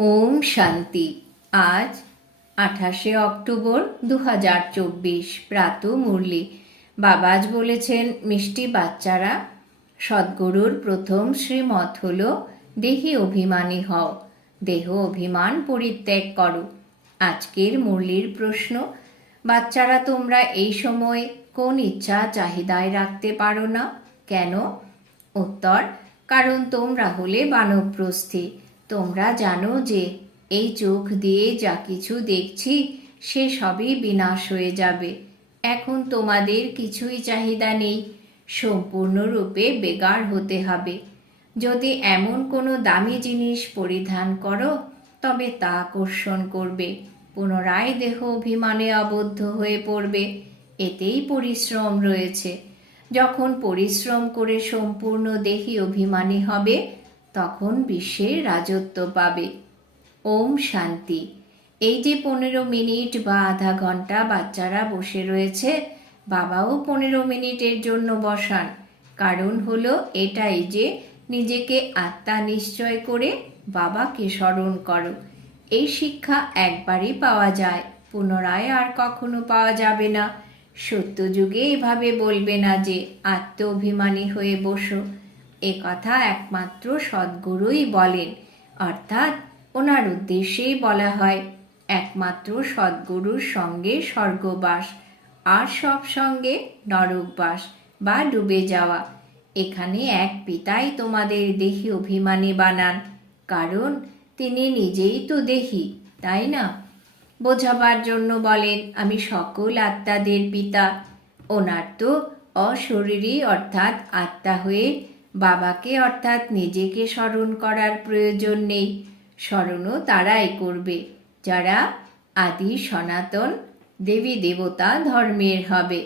ওম শান্তি। আজ 28শে অক্টোবর 2024 প্রাত মুরলি। বাবাজ বলেছেন, মিষ্টি বাচ্চারা, সদ্গুরুর প্রথম শ্রীমত হল দেহি অভিমানী হও, দেহ অভিমান পরিত্যাগ করো। আজকের মুরলির প্রশ্ন, বাচ্চারা তোমরা এই সময় কোন ইচ্ছা চাহিদায় রাখতে পারো না, কেন? উত্তর, কারণ তোমরা হলে বানপ্রস্থি। তোমরা জানো যে এই চোখ দিয়ে যা কিছু দেখছি সে সবই বিনাশ হয়ে যাবে। এখন তোমাদের কিছুই চাহিদা নেই, সম্পূর্ণরূপে বেগার হতে হবে। যদি এমন কোনো দামি জিনিস পরিধান করো তবে তা আকর্ষণ করবে, পুনরায় দেহ অভিমানে আবদ্ধ হয়ে পড়বে। এতেই পরিশ্রম রয়েছে। যখন পরিশ্রম করে সম্পূর্ণ দেহি অভিমানী হবে তখন বিশ্বের রাজত্ব পাবে। ওম শান্তি। এই যে 15 মিনিট বা আধা ঘন্টা বাচ্চারা বসে রয়েছে, বাবাও 15 মিনিটের জন্য বসান। কারণ হলো এটাই যে নিজেকে আত্মা নিশ্চয় করে বাবাকে স্মরণ করো। এই শিক্ষা একবারই পাওয়া যায়, পুনরায় আর কখনো পাওয়া যাবে না। সত্যযুগে এভাবে বলবে না যে আত্ম অভিমানী হয়ে বসো। এ কথা একমাত্র সদ্গুরুই বলেন, অর্থাৎ ওনার উদ্দেশ্যেই বলা হয়। একমাত্র সদ্গুরুর সঙ্গে স্বর্গবাস, আর সব সঙ্গে নরকবাস বা ডুবে যাওয়া। এখানে এক পিতাই তোমাদের দেহি অভিমানী বানান, কারণ তিনি নিজেই তো দেহি, তাই না? বোঝাবার জন্য বলেন, আমি সকল আত্মাদের পিতা। ওনার তো অশরীরী অর্থাৎ আত্মা হয়ে বাবাকে অর্থাৎ নিজেকে স্মরণ করার প্রয়োজন নেই। স্মরণও তারাই করবে যারা আদি সনাতন দেবী দেবতা ধর্মের হবে।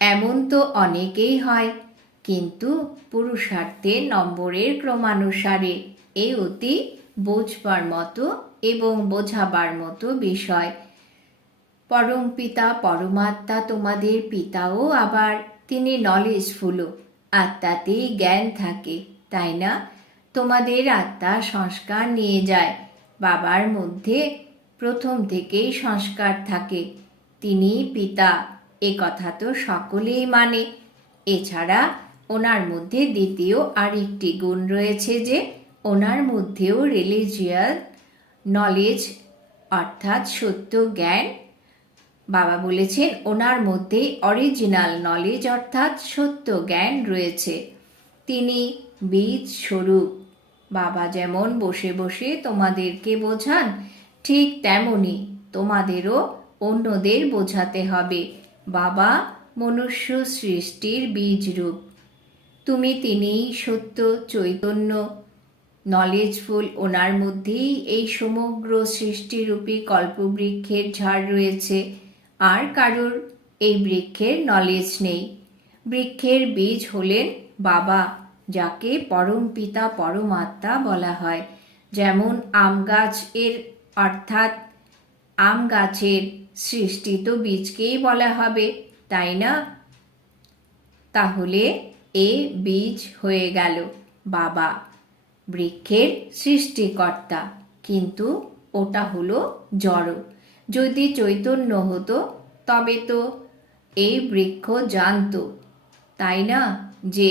এমন তো অনেকেই হয়, কিন্তু পুরুষার্থের নম্বরের ক্রমানুসারে। এই অতি বোঝবার মতো এবং বোঝাবার মতো বিষয়। পরম পিতা পরমাত্মা তোমাদের পিতাও, আবার তিনি নলেজফুলও। আত্মাতেই জ্ঞান থাকে, তাই না? তোমাদের আত্মা সংস্কার নিয়ে যায়। বাবার মধ্যে প্রথম থেকেই সংস্কার থাকে। তিনি পিতা, এ কথা তো সকলেই মানে। এছাড়া ওনার মধ্যে দ্বিতীয় আরেকটি গুণ রয়েছে যে ওনার মধ্যেও রিলিজিয়াস নলেজ অর্থাৎ সত্য জ্ঞান। বাবা বলেছেন ওনার মধ্যে অরিজিনাল নলেজ অর্থাৎ সত্য জ্ঞান রয়েছে। তিনি বীজ স্বরূপ। বাবা যেমন বসে বসে তোমাদেরকে বোঝান, ঠিক তেমনি তোমাদেরও অন্যদের বোঝাতে হবে। বাবা মনুষ্য সৃষ্টির বীজ রূপ। তিনিই সত্য চৈতন্য নলেজফুল। ওনার মধ্যেই এই সমগ্র সৃষ্টিরূপী কল্পবৃক্ষের ঝাড় রয়েছে। আর কারোর এই বৃক্ষের নলেজ নেই। বৃক্ষের বীজ হলেন বাবা, যাকে পরম পিতা পরমাত্মা বলা হয়। যেমন আম গাছ এর অর্থাৎ আম গাছের সৃষ্টি তো বীজকেই বলা হবে, তাই না? তাহলে এ বীজ হয়ে গেল বাবা, বৃক্ষের সৃষ্টিকর্তা। কিন্তু ওটা হলো জড়। যদি চৈতন্য হতো তবে তো এই বৃক্ষ জানতো, তাই না, যে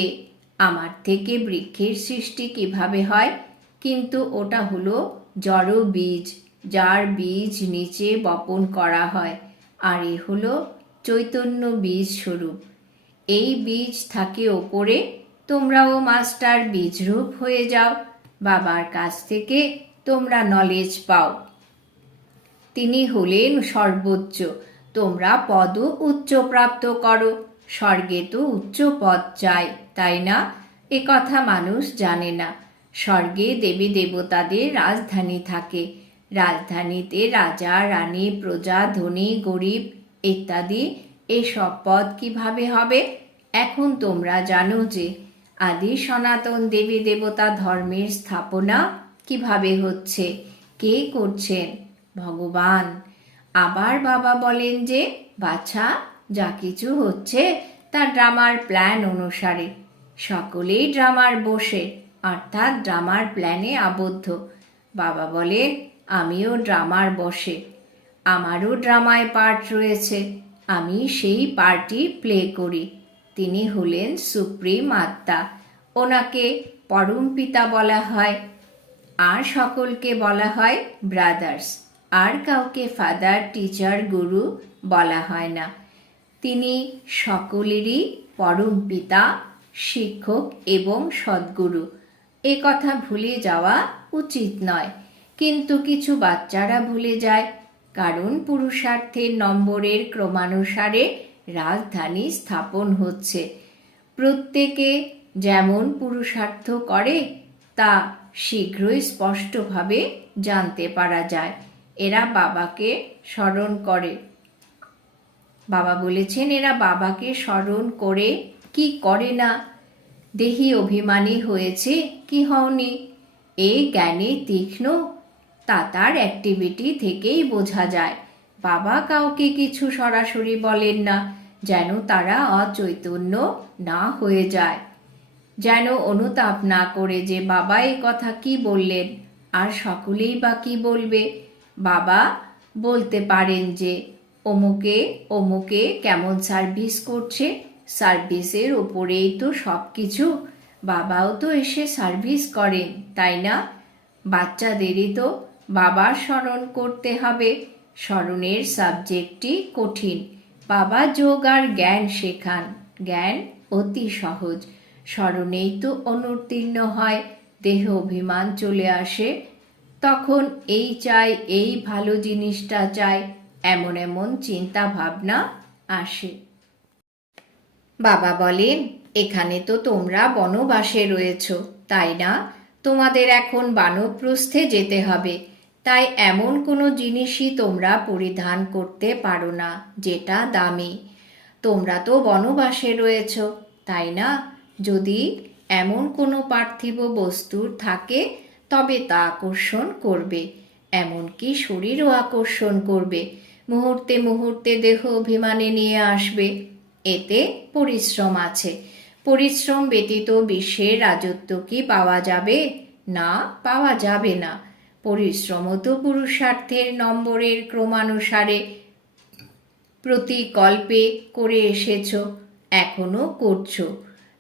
আমার থেকে বৃক্ষের সৃষ্টি কিভাবে হয়। কিন্তু ওটা হলো জড় বীজ, যার বীজ নিচে বপন করা হয়। আর এ হলো চৈতন্য বীজ স্বরূপ। এই বীজ থাকে ওপরে। তোমরাও মাস্টার বীজরূপ হয়ে যাও। বাবার কাছ থেকে তোমরা নলেজ পাও। তিনি হলেন সর্বোচ্চ। তোমরা পদ উচ্চ প্রাপ্ত করো। স্বর্গে তো উচ্চ পদ চাই, তাই না? এ কথা মানুষ জানে না। স্বর্গে দেবী দেবতাদের রাজধানী থাকে। রাজধানীতে রাজা রানী প্রজা ধনী গরিব ইত্যাদি এসব পদ কিভাবে হবে? এখন তোমরা জানো যে আদি সনাতন দেবী দেবতা ধর্মের স্থাপনা কিভাবে হচ্ছে, কে করছেন? ভগবান। আবার বাবা বলেন যে বাছা, যা কিছু হচ্ছে তা ড্রামার প্ল্যান অনুসারে। সকলেই ড্রামার বসে, অর্থাৎ ড্রামার প্ল্যানে আবদ্ধ। বাবা বলেন, আমিও ড্রামার বসে, আমারও ড্রামায় পার্ট রয়েছে, আমি সেই পার্টই প্লে করি। তিনি হলেন সুপ্রিম আত্মা, ওনাকে পরম পিতা বলা হয়, আর সকলকে বলা হয় ব্রাদার্স, আর কাউকে ফাদার, টিচার, গুরু বলা হয় না। তিনি সকলেরই পরম পিতা, শিক্ষক এবং সদ্গুরু। এ কথা ভুলে যাওয়া উচিত নয়, কিন্তু কিছু বাচ্চারা ভুলে যায়, কারণ পুরুষার্থের নম্বরের ক্রমানুসারে রাজধানী স্থাপন হচ্ছে। প্রত্যেকে যেমন পুরুষার্থ করে তা শীঘ্রই স্পষ্টভাবে জানতে পারা যায়। এরা বাবাকে স্মরণ করে। বাবা বলেছেন, এরা বাবাকে স্মরণ করে কি করে না? দেহি অভিমানী হয়েছে কি হওনি, এই জ্ঞানে তীক্ষ্ণ, তা তার অ্যাক্টিভিটি থেকেই বোঝা যায়। বাবা কাউকে কিছু সরাসরি বলেন না, যেন তারা অচৈতন্য না হয়ে যায়, যেন অনুতাপ না করে যে বাবা এ কথা কি বললেন, আর সকলেই বা কি বলবে। বাবা বলতে পারেন যে অমুকে অমুকে কেমন সার্ভিস করছে, সার্ভিসের ওপরেই তো সব কিছু। বাবাও তো এসে সার্ভিস করেন, তাই না? বাচ্চাদেরই তো বাবার স্মরণ করতে হবে। স্মরণের সাবজেক্টটি কঠিন। বাবা যোগ আর জ্ঞান শেখান, জ্ঞান অতি সহজ। স্মরণেই তো অনুত্তীর্ণ হয়, দেহ অভিমান চলে আসে, তখন এই চাই, এই ভালো জিনিসটা চাই, এমন এমন চিন্তা ভাবনা আসে। বাবা বলেন, এখানে তো তোমরা বনবাসে রয়েছ, তাই না? তোমাদের এখন বানপ্রস্থে যেতে হবে, তাই এমন কোনো জিনিসই তোমরা পরিধান করতে পারো না যেটা দামি। তোমরা তো বনবাসে রয়েছ, তাই না? যদি এমন কোনো পার্থিব বস্তুর থাকে তবে তা আকর্ষণ করবে, এমনকি শরীরও আকর্ষণ করবে, মুহূর্তে মুহূর্তে দেহ অভিমানে নিয়ে আসবে। এতে পরিশ্রম আছে। পরিশ্রম ব্যতীত বিশ্বের রাজত্ব কি পাওয়া যাবে? না, পাওয়া যাবে না। পরিশ্রম তো পুরুষার্থের নম্বরের ক্রমানুসারে প্রতি কল্পে করে এসেছ, এখনো করছো।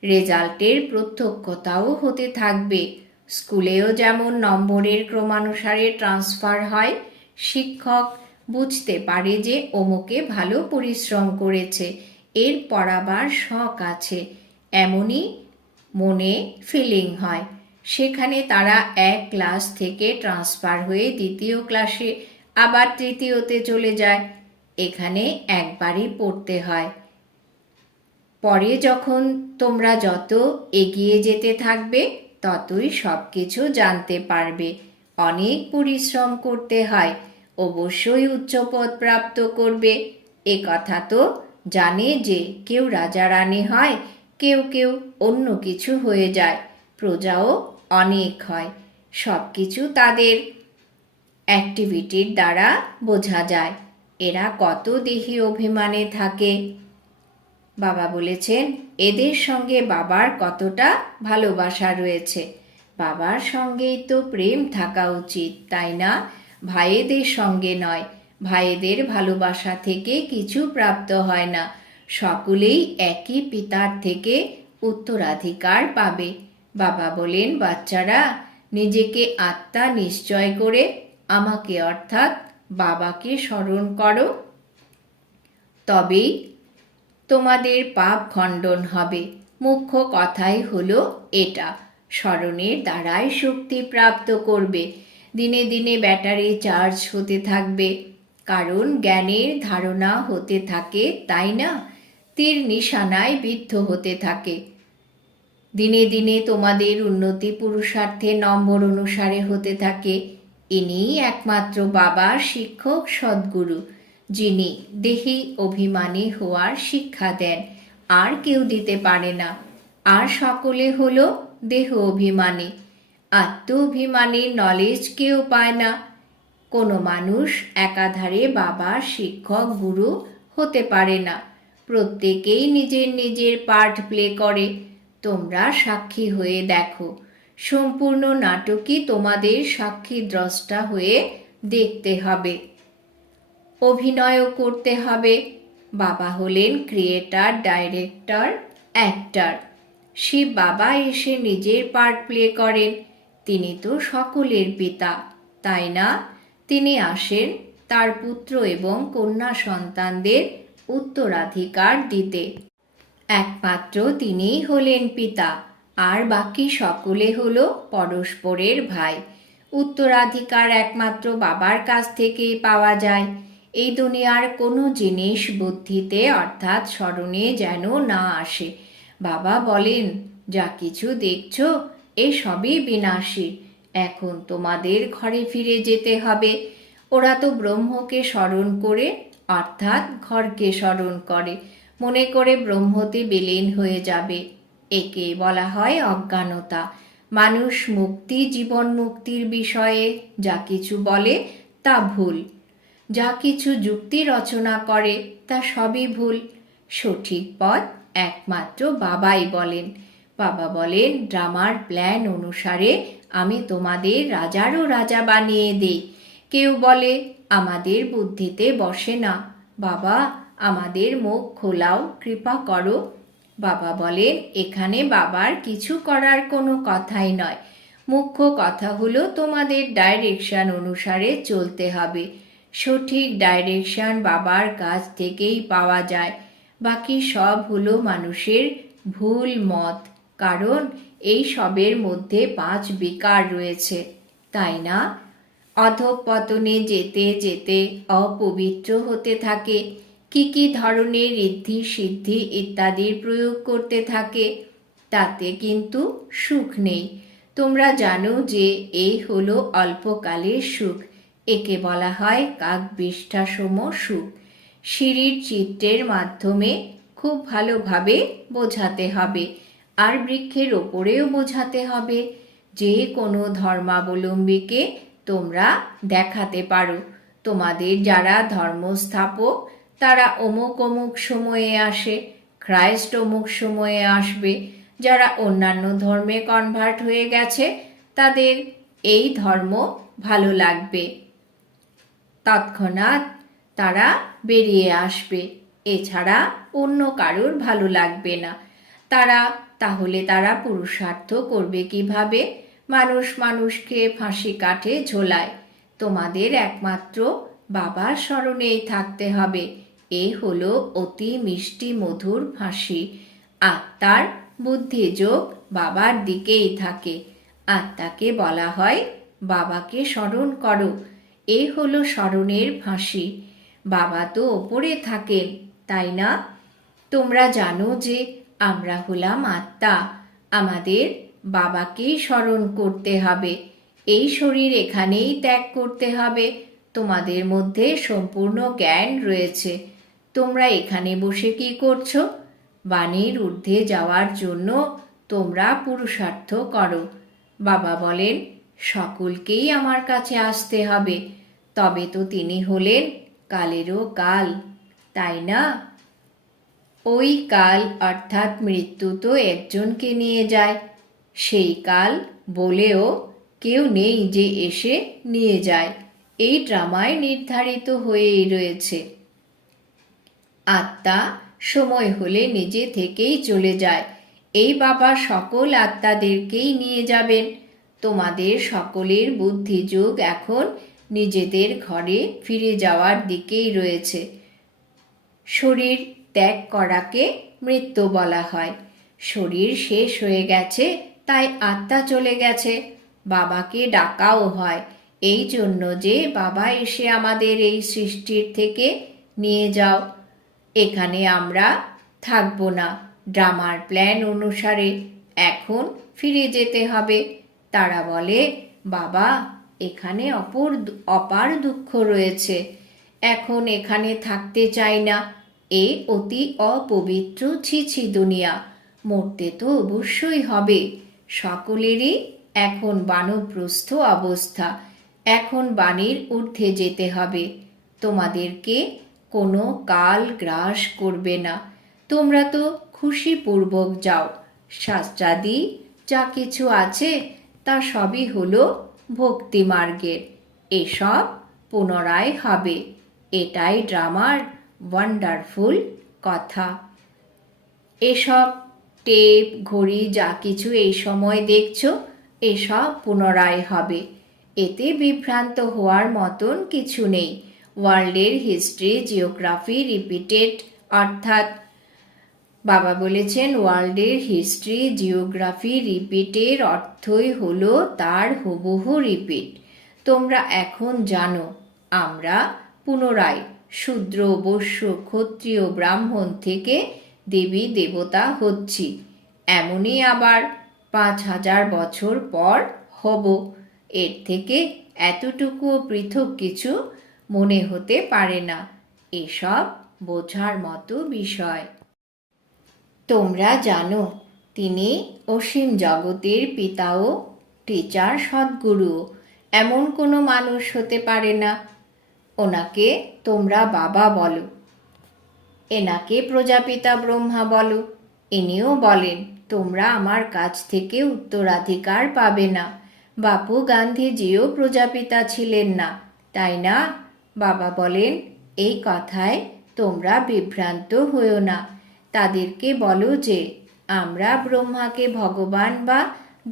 রেজাল্টের প্রত্যক্ষতাও হতে থাকবে। স্কুলেও যেমন নম্বরের ক্রমানুসারে ট্রান্সফার হয়, শিক্ষক বুঝতে পারে যে অমুকে ভালো পরিশ্রম করেছে, এর পড়াবার শখ আছে, এমনই মনে ফিলিং হয়। সেখানে তারা এক ক্লাস থেকে ট্রান্সফার হয়ে দ্বিতীয় ক্লাসে, আবার তৃতীয়তে চলে যায়। এখানে একবারই পড়তে হয়। পরে যখন তোমরা যত এগিয়ে যেতে থাকবে ততই সব কিছু জানতে পারবে। অনেক পরিশ্রম করতে হয়, অবশ্যই উচ্চপদ প্রাপ্ত করবে। এ কথা তো জানে যে কেউ রাজা রানী হয়, কেউ কেউ অন্য কিছু হয়ে যায়, প্রজাও অনেক হয়। সব কিছু তাদের অ্যাক্টিভিটির দ্বারা বোঝা যায়। এরা কত দেহি অভিমানে থাকে। বাবা বলেছেন, এদের সঙ্গে বাবার কতটা ভালোবাসা রয়েছে। বাবার সঙ্গেই তো প্রেম থাকা উচিত, তাই না? ভাইয়েদের সঙ্গে নয়। ভাইয়েদের ভালোবাসা থেকে কিছু প্রাপ্ত হয় না। সকলেই একই পিতার থেকে উত্তরাধিকার পাবে। বাবা বলেন, বাচ্চারা নিজেকে আত্মা নিশ্চয় করে আমাকে অর্থাৎ বাবাকে স্মরণ করো, তবেই তোমাদের পাপ খণ্ডন হবে। মুখ্য কথাই হলো এটা, স্মরণের দ্বারাই শক্তি প্রাপ্ত করবে। দিনে দিনে ব্যাটারি চার্জ হতে থাকবে, কারণ জ্ঞানের ধারণা হতে থাকে, তাই না? তীর নিশানায় বিদ্ধ হতে থাকে। দিনে দিনে তোমাদের উন্নতি পুরুষার্থের নম্বর অনুসারে হতে থাকে। ইনিই একমাত্র বাবা, শিক্ষক, সদ্গুরু, যিনি দেহি অভিমানী হওয়ার শিক্ষা দেন, আর কেউ দিতে পারে না। আর সকলে হলো দেহ অভিমানী। আত্ম অভিমানীর নলেজ কেউ পায় না। কোনো মানুষ একাধারে বাবা, শিক্ষক, গুরু হতে পারে না। প্রত্যেকেই নিজের নিজের পার্ট প্লে করে। তোমরা সাক্ষী হয়ে দেখো, সম্পূর্ণ নাটকই তোমাদের সাক্ষী দ্রষ্টা হয়ে দেখতে হবে, অভিনয়ও করতে হবে। বাবা হলেন ক্রিয়েটার, ডাইরেক্টর, অ্যাক্টর। শিব বাবা এসে নিজের পার্ট প্লে করেন। তিনি তো সকলের পিতা, তাই না? তিনি আসেন তার পুত্র এবং কন্যা সন্তানদের উত্তরাধিকার দিতে। একমাত্র তিনিই হলেন পিতা, আর বাকি সকলে হলো পরস্পরের ভাই। উত্তরাধিকার একমাত্র বাবার কাছ থেকেই পাওয়া যায়। এই দুনিয়ার কোনো জিনিস বুদ্ধিতে অর্থাৎ স্মরণে যেন না আসে। বাবা বলেন, যা কিছু দেখছ এ সবই বিনাশী। এখন তোমাদের ঘরে ফিরে যেতে হবে। ওরা তো ব্রহ্মকে স্মরণ করে অর্থাৎ ঘরকে স্মরণ করে, মনে করে ব্রহ্মতে বিলীন হয়ে যাবে। একে বলা হয় অজ্ঞানতা। মানুষ মুক্তি, জীবন মুক্তির বিষয়ে যা কিছু বলে তা ভুল। যা কিছু যুক্তি রচনা করে তা সবই ভুল। সঠিক পথ একমাত্র বাবাই বলেন। বাবা বলেন, ড্রামার প্ল্যান অনুসারে আমি তোমাদের রাজারও রাজা বানিয়ে দেই। কেউ বলে আমাদের বুদ্ধিতে বসে না। বাবা, আমাদের মুখ খোলাও, কৃপা করো। বাবা বলেন, এখানে বাবার কিছু করার কোনো কথাই নয়। মুখ্য কথা হলো তোমাদের ডাইরেকশন অনুসারে চলতে হবে। সঠিক ডাইরেকশন বাবার কাছ থেকেই পাওয়া যায়। বাকি সব হলো মানুষের ভুল মত, কারণ এই সবের মধ্যে 5 বিকার রয়েছে, তাই না? অধঃপতনে যেতে যেতে অপবিত্র হতে থাকে। কি ধরনের ঋদ্ধি সিদ্ধি ইত্যাদির প্রয়োগ করতে থাকে, তাতে কিন্তু সুখ নেই। তোমরা জানো যে এই হলো অল্পকালের সুখ। একে বলা হয় কাকবিষ্ঠাসম সুখ। সিঁড়ির চিত্রের মাধ্যমে খুব ভালোভাবে বোঝাতে হবে, আর বৃক্ষের ওপরেও বোঝাতে হবে। যে কোনো ধর্মাবলম্বীকে তোমরা দেখাতে পারো, তোমাদের যারা ধর্মস্থাপক তারা অমুক অমুক সময়ে আসে, খ্রাইস্ট অমুক সময়ে আসবে। যারা অন্যান্য ধর্মে কনভার্ট হয়ে গেছে তাদের এই ধর্ম ভালো লাগবে, তৎক্ষণাৎ তারা বেরিয়ে আসবে। এছাড়া অন্য কারোর ভালো লাগবে না। তাহলে তারা পুরুষার্থ করবে কিভাবে? মানুষ মানুষকে ফাঁসি কাঠে ঝোলায়। তোমাদের একমাত্র বাবার স্মরণেই থাকতে হবে। এ হলো অতি মিষ্টি মধুর ফাঁসি। আত্মার বুদ্ধিযোগ বাবার দিকেই থাকে। আত্মাকে বলা হয় বাবাকে স্মরণ করো। এ হলো স্মরণের ফাঁসি। বাবা তো ওপরে থাকেন, তাই না? তোমরা জানো যে আমরা হলাম আত্মা। আমাদের বাবাকেই স্মরণ করতে হবে। এই শরীর এখানেই ত্যাগ করতে হবে। তোমাদের মধ্যে সম্পূর্ণ জ্ঞান রয়েছে। তোমরা এখানে বসে কি করছো? বাণীর ঊর্ধ্বে যাওয়ার জন্য তোমরা পুরুষার্থ করো। বাবা বলেন, সকলকেই আমার কাছে আসতে হবে, তবে তো তিনি হলেন কালেরও কাল, তাই না? ওই কাল অর্থাৎ মৃত্যু তো একজনকে নিয়ে যায়। সেই কাল বলেও কেউ নেই যে এসে নিয়ে যায়। এই ড্রামায় নির্ধারিত হয়েই রয়েছে। আত্মা সময় হলে নিজে থেকেই চলে যায়। এই বাবা সকল আত্মাদেরকেই নিয়ে যাবেন। তোমাদের সকলের বুদ্ধিযোগ এখন নিজেদের ঘরে ফিরে যাওয়ার দিকেই রয়েছে। শরীর ত্যাগ করাকে মৃত্যু বলা হয়। শরীর শেষ হয়ে গেছে, তাই আত্মা চলে গেছে। বাবাকে ডাকাও হয় এই জন্য যে বাবা এসে আমাদের এই সৃষ্টির থেকে নিয়ে যাও। এখানে আমরা থাকবো না। ড্রামার প্ল্যান অনুসারে এখন ফিরে যেতে হবে। তারা বলে, বাবা, এখানে অপার দুঃখ রয়েছে, এখন এখানে থাকতে চাই না। এ অতি অপবিত্র ছি দুনিয়া। মরতে তো অবশ্যই হবে। সকলেরই এখন বানপ্রস্থ অবস্থা। এখন বাণীর ঊর্ধ্বে যেতে হবে। তোমাদেরকে কোনো কাল গ্রাস করবে না। তোমরা তো খুশিপূর্বক যাও। শাস্ত্রাদি যা কিছু আছে তা সবই হলো ভক্তি মার্গের। এসব পুনরায় হবে, এটাই ড্রামার ওয়ান্ডারফুল কথা। এসব টেপ, ঘড়ি যা কিছু এই সময় দেখছো, এসব পুনরায় হবে, এতে বিভ্রান্ত হওয়ার মতন কিছু নেই। ওয়ার্ল্ডের হিস্ট্রি, জিওগ্রাফি রিপিটেড, অর্থাৎ বাবা বলেছেন ওয়ার্ল্ডের হিস্ট্রি, জিওগ্রাফি রিপিটের অর্থই হলো তার হুবহু রিপিট। তোমরা এখন জানো আমরা পুনরায় শূদ্র, বৈশ্য, ক্ষত্রিয়, ব্রাহ্মণ থেকে দেবী দেবতা হচ্ছি। এমনই আবার 5000 বছর পর হব। এর থেকে এতটুকু পৃথক কিছু মনে হতে পারে না। এসব বোঝার মতো বিষয়। তোমরা জানো তিনি অসীম জগতের পিতা ও টিচার, সদ্গুরু। এমন কোনো মানুষ হতে পারে না। ওনাকে তোমরা বাবা বলো, এনাকে প্রজাপিতা ব্রহ্মা বলো। ইনিও বলেন তোমরা আমার কাছ থেকে উত্তরাধিকার পাবে না। বাপু গান্ধীজিও প্রজাপিতা ছিলেন না, তাই না? বাবা বলেন এই কথায় তোমরা বিভ্রান্ত হয়ো না। তাদেরকে বলো যে আমরা ব্রহ্মাকে ভগবান বা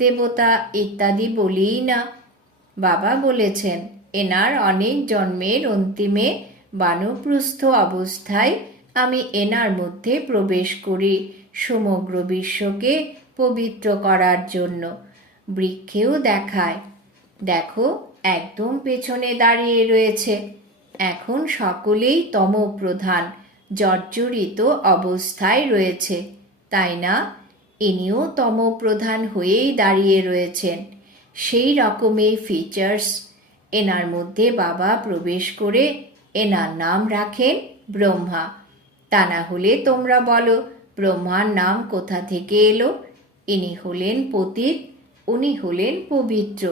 দেবতা ইত্যাদি বলিই না। বাবা বলেছেন এনার অনেক জন্মের অন্তিমে বানপ্রস্থ অবস্থায় আমি এনার মধ্যে প্রবেশ করি সমগ্র বিশ্বকে পবিত্র করার জন্য। বৃক্ষেও দেখায়, দেখো একদম পেছনে দাঁড়িয়ে রয়েছে। এখন সকলেই তমপ্রধান জর্জরিত অবস্থায় রয়েছে, তাই না? ইনিও তমপ্রধান হয়েই দাঁড়িয়ে রয়েছেন। সেই রকমই ফিচার্স এনার মধ্যে বাবা প্রবেশ করে এনার নাম রাখেন ব্রহ্মা। তা না হলে তোমরা বলো ব্রহ্মার নাম কোথা থেকে এলো? ইনি হলেন পতিত, উনি হলেন পবিত্র।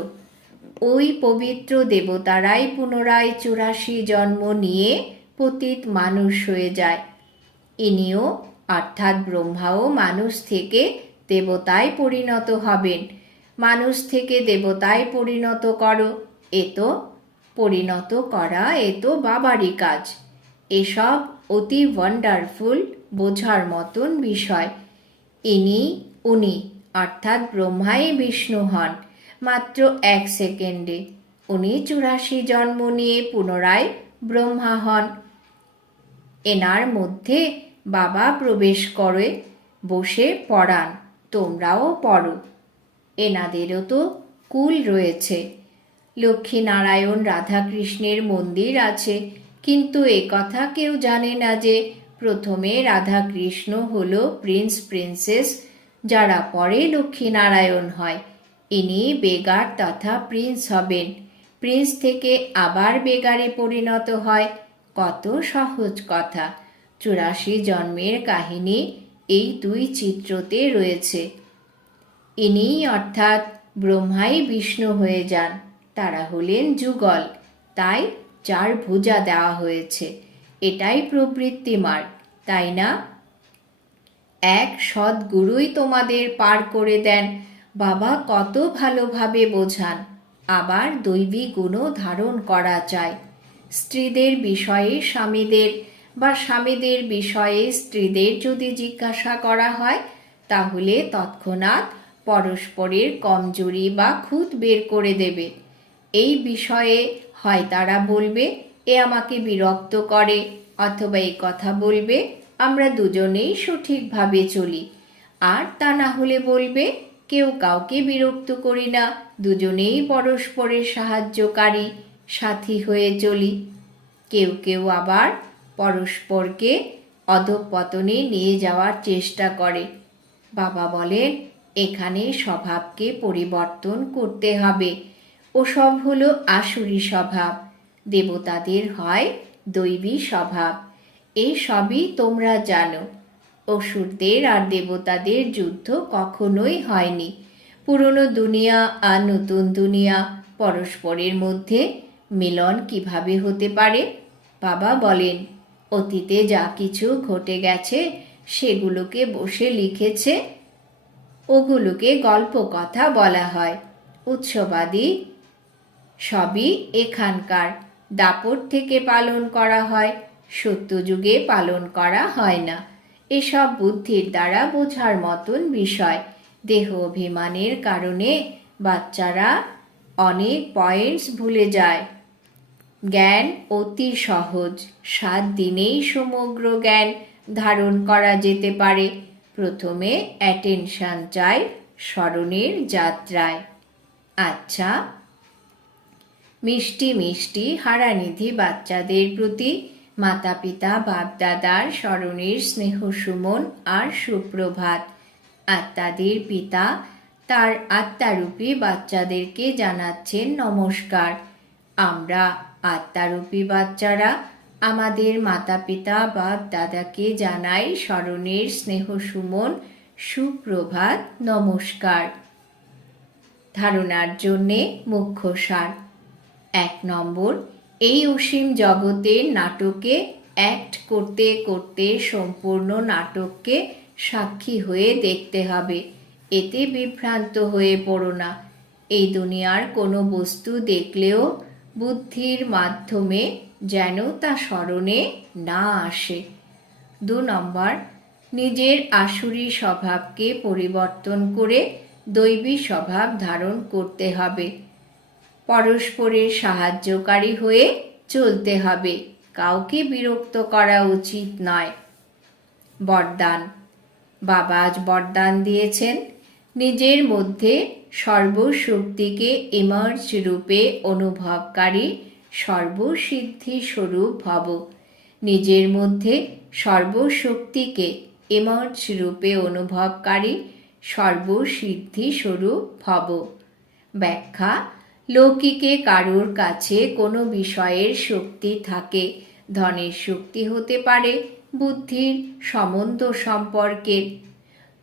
ওই পবিত্র দেবতারাই পুনরায় 84 জন্ম নিয়ে পতিত মানুষ হয়ে যায়। ইনিও অর্থাৎ ব্রহ্মাও মানুষ থেকে দেবতায় পরিণত হবেন। মানুষ থেকে দেবতায় পরিণত করো, এ তো পরিণত করা, এ তো বাবারই কাজ। এসব অতি ওয়ান্ডারফুল, বোঝার মতন বিষয়। ইনি উনি অর্থাৎ ব্রহ্মাই বিষ্ণু হন মাত্র 1 সেকেন্ডে। উনি 84 জন্ম নিয়ে পুনরায় ব্রহ্মা হন। এনার মধ্যে বাবা প্রবেশ করে বসে পড়ান, তোমরাও পড়ো। এনাদেরও তো কুল রয়েছে। লক্ষ্মীনারায়ণ রাধাকৃষ্ণের মন্দির আছে, কিন্তু এ কথা কেউ জানে না যে প্রথমে রাধাকৃষ্ণ হলো প্রিন্স প্রিন্সেস, যারা পরে লক্ষ্মীনারায়ণ হয়। ইনি বেগার তথা প্রিন্স হবেন, প্রিন্স থেকে আবার বেগারে পরিণত হয়। কত সহজ কথা। 84 জন্মের কাহিনী এই 2 চিত্রতে রয়েছে। ইনি অর্থাৎ ব্রহ্মাই বিষ্ণু হয়ে যান, তারা হলেন যুগল, তাই 4 ভুজা দেওয়া হয়েছে। এটাই প্রবৃত্তি মার্গ, তাই না? এক সদ্গুরুই তোমাদের পার করে দেন। বাবা কত ভালোভাবে বোঝান। আবার দৈবী গুণও ধারণ করা চাই। স্ত্রীদের বিষয়ে স্বামীদের বা স্বামীদের বিষয়ে স্ত্রীদের যদি জিজ্ঞাসা করা হয়, তাহলে তৎক্ষণাৎ পরস্পরের কমজোরি বা খুঁত বের করে দেবে। এই বিষয়ে হয় তারা বলবে এ আমাকে বিরক্ত করে, অথবা এই কথা বলবে আমরা দুজনেই সঠিকভাবে চলি। আর তা না হলে বলবে কেউ কাউকে বিরক্ত করি না, দুজনেই পরস্পরের সাহায্যকারী সাথী হয়ে চলি। কেউ কেউ আবার পরস্পরকে অধঃপতনে নিয়ে যাওয়ার চেষ্টা করে। বাবা বলেন এখানে স্বভাবকে পরিবর্তন করতে হবে। ওসব হলো আসুরি স্বভাব, দেবতাদের হয় দৈবী স্বভাব। এই সবই তোমরা জানো। অসুরদের আর দেবতাদের যুদ্ধ কখনোই হয়নি। পুরনো দুনিয়া আর নতুন দুনিয়া পরস্পরের মধ্যে মিলন কিভাবে হতে পারে? বাবা বলেন অতীতে যা কিছু ঘটে গেছে সেগুলোকে বসে লিখেছে, ওগুলোকে গল্প কথা বলা হয়। উৎসবাদি সবই এখানকার দাপট থেকে পালন করা হয়, সত্যযুগে পালন করা হয় না। এসব বুদ্ধির দ্বারা বোঝার মতন বিষয়। দেহ অভিমানের কারণে বাচ্চারা অনেক পয়েন্টস ভুলে যায়। জ্ঞান অতি সহজ, 7 দিনেই সমগ্র জ্ঞান ধারণ করা যেতে পারে। প্রথমে অ্যাটেনশন চাই স্মরণের যাত্রায়। আচ্ছা, মিষ্টি মিষ্টি হারানিধি বাচ্চাদের প্রতি মাতা পিতা বাপদাদার স্মরণের স্নেহ সুমন আর সুপ্রভাত। আত্মাদের পিতা তার আত্মারূপী বাচ্চাদেরকে জানাচ্ছেন নমস্কার। আমরা আত্মারূপী বাচ্চারা আমাদের মাতা পিতা বাপ দাদাকে জানাই স্মরণের স্নেহ সুমন সুপ্রভাত নমস্কার। ধারণার জন্যে মুখ্য সার। 1 নম্বর, এই অসীম জগতের নাটকে অ্যাক্ট করতে করতে সম্পূর্ণ নাটককে সাক্ষী হয়ে দেখতে হবে। এতে বিভ্রান্ত হয়ে পড়ো না। এই দুনিয়ার কোনো বস্তু দেখলেও বুদ্ধির মাধ্যমে যেন তা স্মরণে না আসে। 2 নম্বর, নিজের আসুরি স্বভাবকে পরিবর্তন করে দৈবী স্বভাব ধারণ করতে হবে। পরস্পরের সাহায্যকারী হয়ে চলতে হবে, কাউকে বিরক্ত করা উচিত নয়। বরদান। বাবা আজ বরদান দিয়েছেন, নিজের মধ্যে সর্বশক্তিকে ইমার্জ রূপে অনুভবকারী সর্বসিদ্ধি স্বরূপ ভব। নিজের মধ্যে সর্বশক্তিকে ইমার্জ রূপে অনুভবকারী সর্বসিদ্ধি স্বরূপ ভব। ব্যাখ্যা। লৌকিকে কারোর কাছে কোনো বিষয়ের শক্তি থাকে, ধনের শক্তি হতে পারে, বুদ্ধির সম্বন্ধ সম্পর্কের।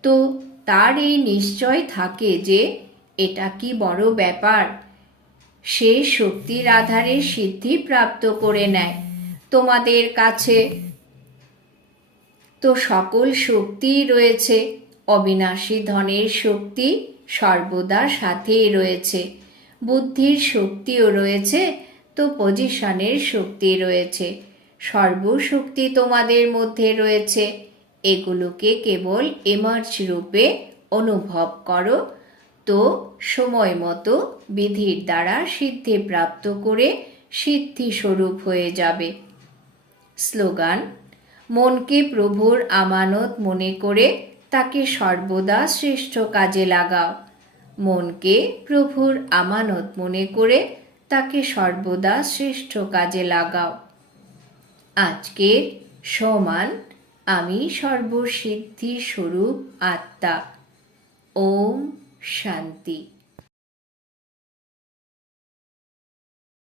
তো তার এই নিশ্চয় থাকে যে এটা কি বড় ব্যাপার, সে শক্তির আধারে সিদ্ধি প্রাপ্ত করে নেয়। তোমাদের কাছে তো সকল শক্তিই রয়েছে, অবিনাশী ধনের শক্তি সর্বদা সাথেই রয়েছে, বুদ্ধির শক্তিও রয়েছে, তো পজিশনের শক্তি রয়েছে, সর্বশক্তি তোমাদের মধ্যে রয়েছে। এগুলোকে কেবল এমার্জ রূপে অনুভব করো, তো সময় মতো বিধির দ্বারা সিদ্ধি প্রাপ্ত করে সিদ্ধি স্বরূপ হয়ে যাবে। স্লোগান। মনকে প্রভুর আমানত মনে করে তাকে সর্বদা শ্রেষ্ঠ কাজে লাগাও। মনকে প্রভুর আমানত মনে করে তাকে সর্বদা শ্রেষ্ঠ কাজে লাগাও। আজকের সমান আমি সর্বসিদ্ধি স্বরূপ আত্মা। ওম শান্তি।